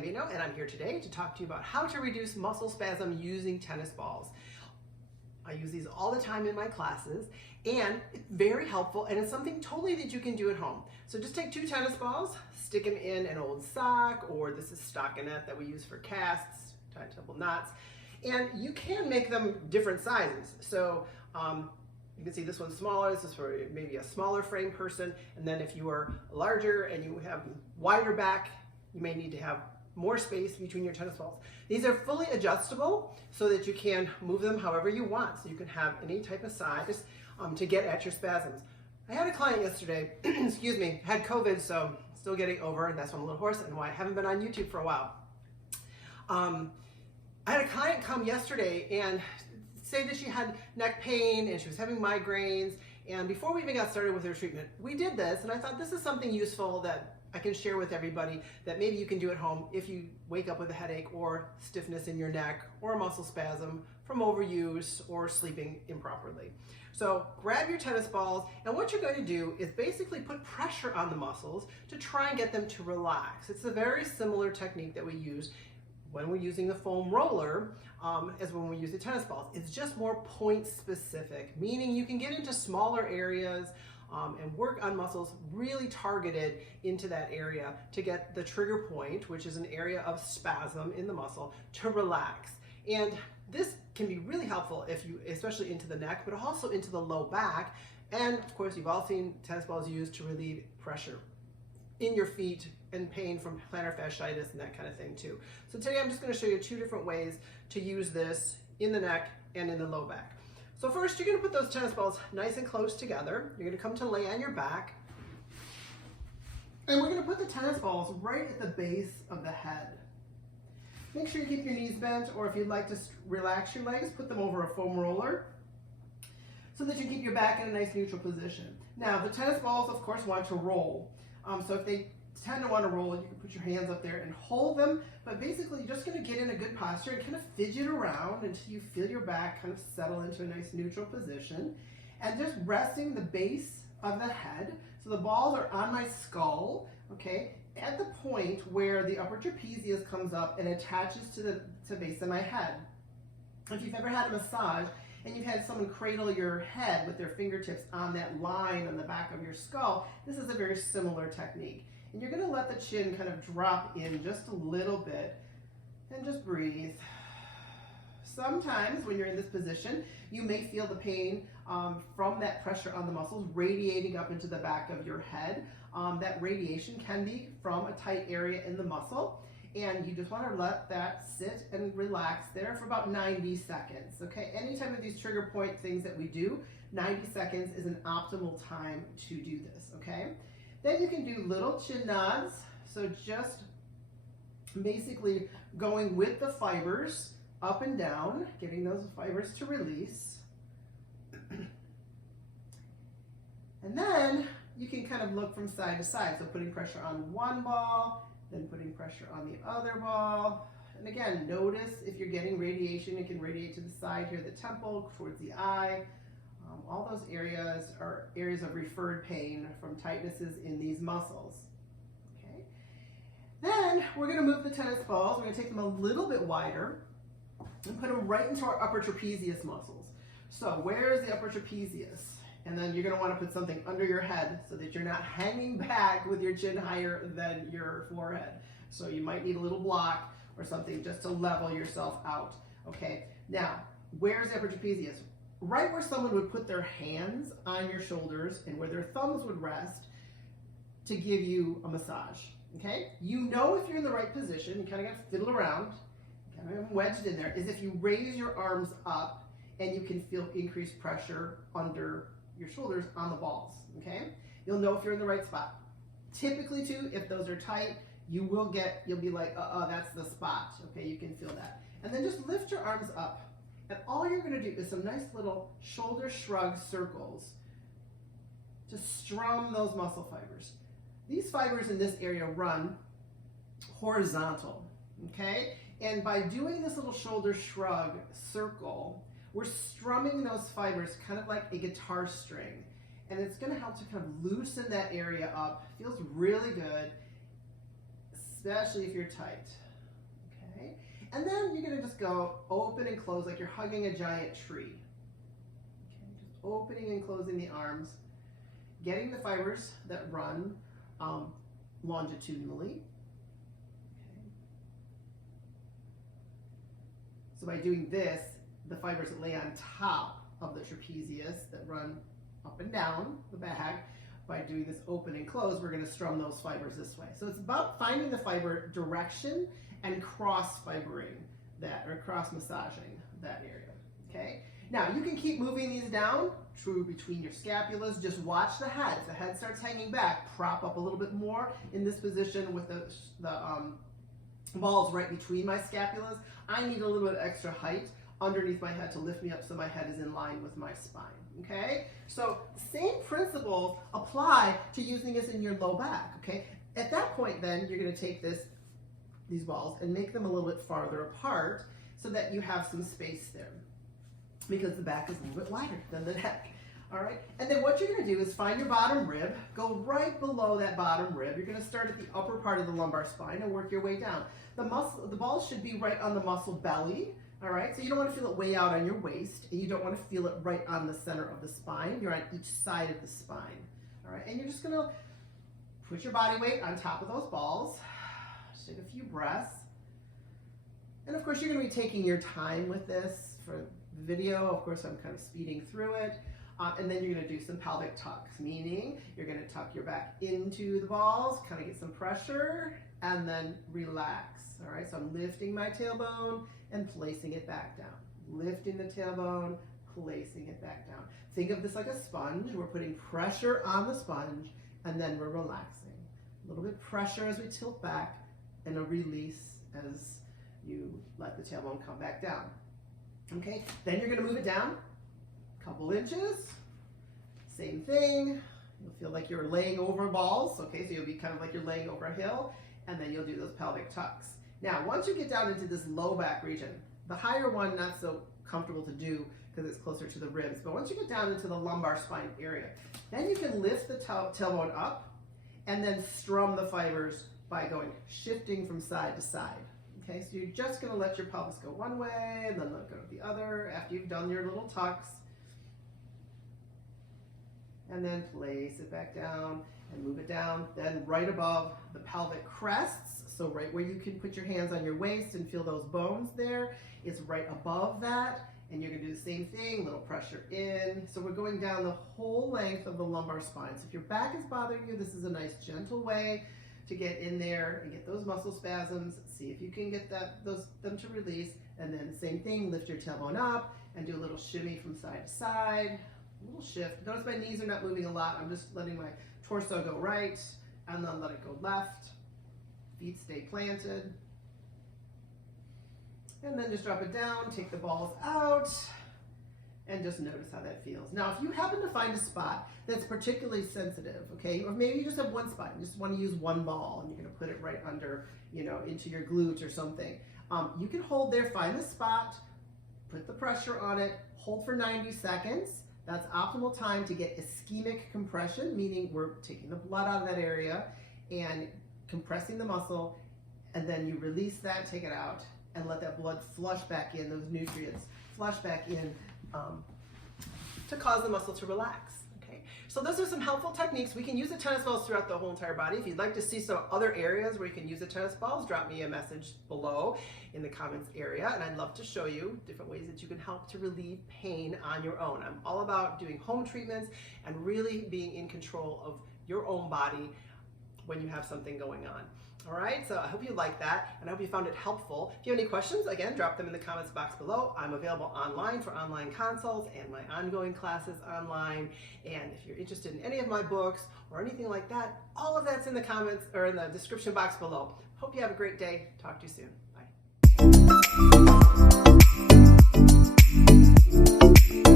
Gambino, and I'm here today to talk to you about how to reduce muscle spasm using tennis balls. I use these all the time in my classes, and it's very helpful, and it's something totally that you can do at home. So just take 2 tennis balls, stick them in an old sock, or this is stockinette that we use for casts, tight temple knots, and you can make them different sizes. So you can see this one's smaller. This is for maybe a smaller frame person, and then if you are larger and you have wider back, you may need to have more space between your tennis balls. These are fully adjustable so that you can move them however you want. So you can have any type of size to get at your spasms. I had a client yesterday, excuse me, had COVID, so still getting over, and that's why I'm a little hoarse and why I haven't been on YouTube for a while. I had a client come yesterday and say that she had neck pain and she was having migraines, and before we even got started with her treatment, we did this, and I thought this is something useful that I can share with everybody that maybe you can do at home if you wake up with a headache or stiffness in your neck or a muscle spasm from overuse or sleeping improperly. So grab your tennis balls, and what you're going to do is basically put pressure on the muscles to try and get them to relax. It's a very similar technique that we use when we're using the foam roller as when we use the tennis balls. It's just more point specific, meaning you can get into smaller areas and work on muscles really targeted into that area to get the trigger point, which is an area of spasm in the muscle, to relax. And this can be really helpful if you, especially into the neck, but also into the low back. And of course, you've all seen tennis balls used to relieve pressure in your feet and pain from plantar fasciitis and that kind of thing too. So today I'm just going to show you 2 different ways to use this in the neck and in the low back. So first, you're going to put those tennis balls nice and close together. You're going to come to lay on your back, and we're going to put the tennis balls right at the base of the head. Make sure you keep your knees bent, or if you'd like to relax your legs, put them over a foam roller so that you keep your back in a nice neutral position. Now, the tennis balls, of course, want to roll. So if they tend to want to roll, you can put your hands up there and hold them, but basically you're just going to get in a good posture and kind of fidget around until you feel your back kind of settle into a nice neutral position, and just resting the base of the head. So the balls are on my skull, okay, at the point where the upper trapezius comes up and attaches to the base of my head. If you've ever had a massage and you've had someone cradle your head with their fingertips on that line on the back of your skull, this is a very similar technique. And you're going to let the chin kind of drop in just a little bit and just breathe. Sometimes when you're in this position, you may feel the pain from that pressure on the muscles radiating up into the back of your head. That radiation can be from a tight area in the muscle, and you just want to let that sit and relax there for about 90 seconds. Okay, anytime of these trigger point things that we do, 90 seconds is an optimal time to do this. Okay. Then you can do little chin nods, so just basically going with the fibers up and down, getting those fibers to release. And then you can kind of look from side to side, so putting pressure on one ball, then putting pressure on the other ball. And again, notice if you're getting radiation, it can radiate to the side here, the temple, towards the eye. All those areas are areas of referred pain from tightnesses in these muscles. Okay. Then we're going to move the tennis balls. We're going to take them a little bit wider and put them right into our upper trapezius muscles. So where is the upper trapezius? And then you're going to want to put something under your head so that you're not hanging back with your chin higher than your forehead. So you might need a little block or something just to level yourself out. Okay. Now, where's the upper trapezius? Right where someone would put their hands on your shoulders and where their thumbs would rest to give you a massage. Okay? You know if you're in the right position, you kind of got to fiddle around, kind of wedged in there, is if you raise your arms up and you can feel increased pressure under your shoulders on the balls. Okay? You'll know if you're in the right spot. Typically too, if those are tight, you'll be like, that's the spot. Okay? You can feel that. And then just lift your arms up. And all you're going to do is some nice little shoulder shrug circles to strum those muscle fibers. These fibers in this area run horizontal, okay? And by doing this little shoulder shrug circle, we're strumming those fibers kind of like a guitar string. And it's going to help to kind of loosen that area up. Feels really good, especially if you're tight. And then you're gonna just go open and close like you're hugging a giant tree. Okay, just opening and closing the arms, getting the fibers that run longitudinally. Okay. So by doing this, the fibers lay on top of the trapezius that run up and down the back. By doing this open and close, we're going to strum those fibers this way. So it's about finding the fiber direction and cross fibering that, or cross massaging that area. Okay. Now you can keep moving these down through between your scapulas. Just watch the head. If the head starts hanging back, prop up a little bit more in this position with the balls right between my scapulas. I need a little bit extra height underneath my head to lift me up so my head is in line with my spine. Okay, so same principles apply to using this in your low back. Okay, at that point then you're going to take these balls and make them a little bit farther apart so that you have some space there, because the back is a little bit wider than the neck. All right, and then what you're going to do is find your bottom rib, go right below that bottom rib. You're going to start at the upper part of the lumbar spine and work your way down. The balls should be right on the muscle belly. All right, so you don't want to feel it way out on your waist, and you don't want to feel it right on the center of the spine. You're on each side of the spine. All right, and you're just going to put your body weight on top of those balls. Just take a few breaths. And of course, you're going to be taking your time with this for the video. Of course, I'm kind of speeding through it. And then you're going to do some pelvic tucks, meaning you're going to tuck your back into the balls, kind of get some pressure, and then relax. All right, so I'm lifting my tailbone and placing it back down. Lifting the tailbone, placing it back down. Think of this like a sponge. We're putting pressure on the sponge, and then we're relaxing. A little bit of pressure as we tilt back, and a release as you let the tailbone come back down. Okay, then you're going to move it down a couple inches. Same thing. You'll feel like you're laying over balls. Okay, so you'll be kind of like you're laying over a hill, and then you'll do those pelvic tucks. Now, once you get down into this low back region, the higher one not so comfortable to do because it's closer to the ribs, but once you get down into the lumbar spine area, then you can lift the tailbone up and then strum the fibers by shifting from side to side. Okay, so you're just going to let your pelvis go one way and then let go the other after you've done your little tucks. And then place it back down and move it down. Then right above the pelvic crests, so right where you can put your hands on your waist and feel those bones there, it's right above that. And you're going to do the same thing, little pressure in. So we're going down the whole length of the lumbar spine. So if your back is bothering you, this is a nice gentle way to get in there and get those muscle spasms. See if you can get them to release. And then same thing, lift your tailbone up and do a little shimmy from side to side. A little shift. Notice my knees are not moving a lot. I'm just letting my torso go right and then let it go left. Feet stay planted. And then just drop it down, take the balls out, and just notice how that feels. Now, if you happen to find a spot that's particularly sensitive, okay, or maybe you just have one spot, you just want to use one ball, and you're going to put it right under, into your glute or something. You can hold there, find the spot, put the pressure on it, hold for 90 seconds. That's optimal time to get ischemic compression, meaning we're taking the blood out of that area and compressing the muscle, and then you release that, take it out, and let that blood flush back in, those nutrients flush back in to cause the muscle to relax. Okay, so those are some helpful techniques. We can use the tennis balls throughout the whole entire body. If you'd like to see some other areas where you can use the tennis balls, drop me a message below in the comments area, and I'd love to show you different ways that you can help to relieve pain on your own. I'm all about doing home treatments and really being in control of your own body when you have something going on. All right, so I hope you like that, and I hope you found it helpful. If you have any questions, again, drop them in the comments box below. I'm available online for online consults and my ongoing classes online. And if you're interested in any of my books or anything like that, all of that's in the comments or in the description box below. Hope you have a great day. Talk to you soon. Bye.